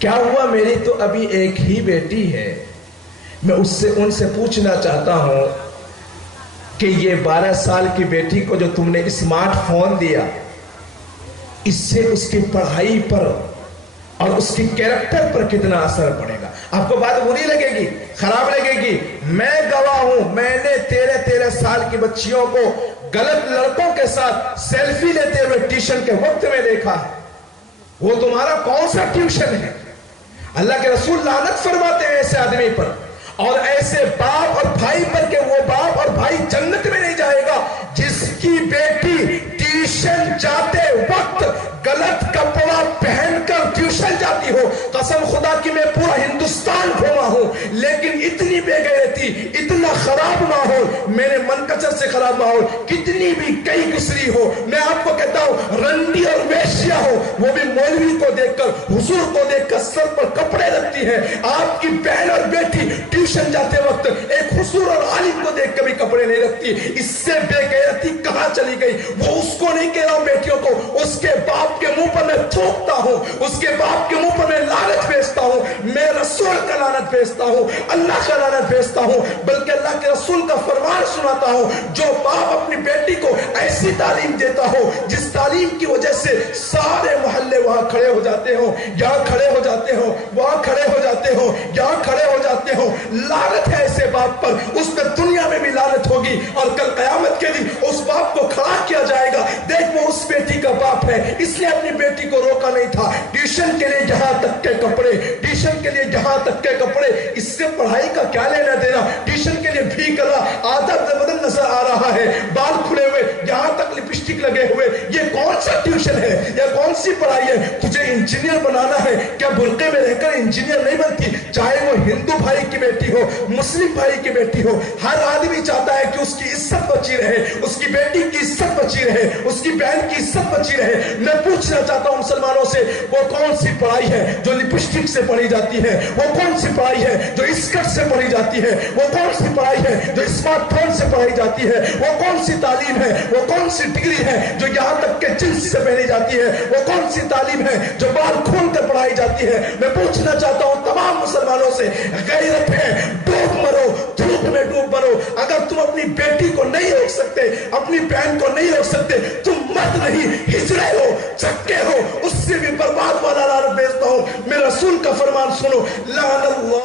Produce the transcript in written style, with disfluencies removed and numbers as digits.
کیا ہوا میری تو ابھی ایک ہی بیٹی ہے، میں ان سے پوچھنا چاہتا ہوں کہ یہ 12 سال کی بیٹی کو جو تم نے اسمارٹ فون دیا، اس سے اس کی پڑھائی پر اور اس کی کیریکٹر پر کتنا اثر پڑے گا؟ آپ کو بات بری لگے گی، خراب لگے گی، میں گواہ ہوں، میں نے 13 سال کی بچیوں کو غلط لڑکوں کے ساتھ سیلفی لیتے ہوئے ٹیوشن کے وقت میں دیکھا ہے۔ وہ تمہارا کون سا ٹیوشن ہے؟ اللہ کے رسول لعنت فرماتے ہیں ایسے آدمی پر اور ایسے باپ اور بھائی پر کہ وہ باپ اور بھائی جنت میں نہیں جائے گا جس کی بیٹی ٹیوشن جاتے وقت غلط کپڑا پہن کر ٹیوشن جاتی ہو۔ قسم خدا کی میں پورا ہندوستان گھوما ہوں، لیکن اتنی بے غیرتی، اتنا خراب ماحول، میرے منکچر سے خراب ماحول، کتنی بھی کئی گسری ہو، میں آپ کو کہتا ہوں رنڈی اور ویشیا ہو، وہ بھی مولوی کو دیکھ کر، حضور کو دیکھ کر سر پر کپڑے رکھتی ہے۔ آپ کی بہن اور بیٹی ٹیوشن جاتے وقت ایک حضور اور عالم کو دیکھ کبھی کپڑے نہیں رکھتی۔ اس سے بے غیرتی کہاں چلی گئی؟ وہ اس کو نہیں کہہ رہا ہوں بیٹیوں کو، اس کے باپ کے منہ پر میں تھوکتا ہوں، اس کے باپ کے منہ پر میں لعنت بھیجتا ہوں، میں رسول کا لعنت بھیجتا ہوں، اللہ کا لعنت بھیجتا ہوں، بلکہ اللہ کے رسول کا فرمان سناتا ہوں۔ جو باپ اپنی بیٹی کو ایسی تعلیم دیتا ہو جس تعلیم کی وجہ سے سارے محلے وہاں کھڑے ہو جاتے ہو، یہاں کھڑے ہو جاتے ہو، وہاں کھڑے ہو جاتے ہو، یہاں کھڑے ہو جاتے ہو، لعنت ہے ایسے باپ پر، اس پر دنیا میں بھی لعنت ہوگی اور کل قیامت کے دن اس باپ کو کھڑا کیا جائے گا۔ دیکھ وہ اس بیٹی کا باپ ہے، اس نے اپنی بیٹی کو روکا نہیں تھا، ٹیوشن کے لیے یہاں تک کے کپڑے، ٹیوشن کے لیے یہاں تک کے کپڑے، اس سے پڑھائی کا کیا لینا دینا؟ ٹیوشن کے لیے بھی کلا آدھا بدن نظر آ رہا ہے، بال کھلے ہوئے، یہاں تک لپسٹک لگے ہوئے، یہ کون سا ٹیوشن ہے؟ یہ کون سی پڑھائی ہے؟ تجھے انجینئر بنانا ہے کیا؟ برقعے میں رہ کر انجینئر نہیں بنتی، چاہے وہ ہندو بھائی کی بیٹی ہو، مسلم بھائی کی بیٹی ہو، ہر آدمی چاہتا ہے کہ اس کی عزت بچی رہے، اس کی بیٹی کی عزت بچی رہے، اس کی بہن کی عزت بچی رہے۔ میں پوچھنا چاہتا ہوں مسلمانوں سے، وہ کون سی پڑھائی ہے جو لپسٹک سے پڑھی جاتی ہے؟ وہ کون سی پڑھائی ہے جو اسکرٹ سے پڑھی جاتی ہے؟ وہ کون سی پڑھائی ہے جو اسمارٹ فون سے پڑھی جاتی ہے؟ وہ کون سی تعلیم ہے، وہ کون سی ڈگری ہے جو یہاں تک کہ جنس سے پہنی جاتی ہے؟ وہ کون سی تعلیم ہے جو بال کھول کر پڑھائی جاتی ہے؟ میں پوچھنا چاہتا ہوں تمام مسلمانوں سے، غیرت ہے، ڈوب مرو، دھوپ میں ڈوب مرو۔ اگر تم اپنی بیٹی کو نہیں روک سکتے، اپنی بہن کو نہیں روک سکتے، تم مرد نہیں، ہجڑے ہو، چکے ہو، اس سے بھی برباد والا لعنت بھیجتا ہوں۔ میرے رسول کا فرمان سنو، لعن اللہ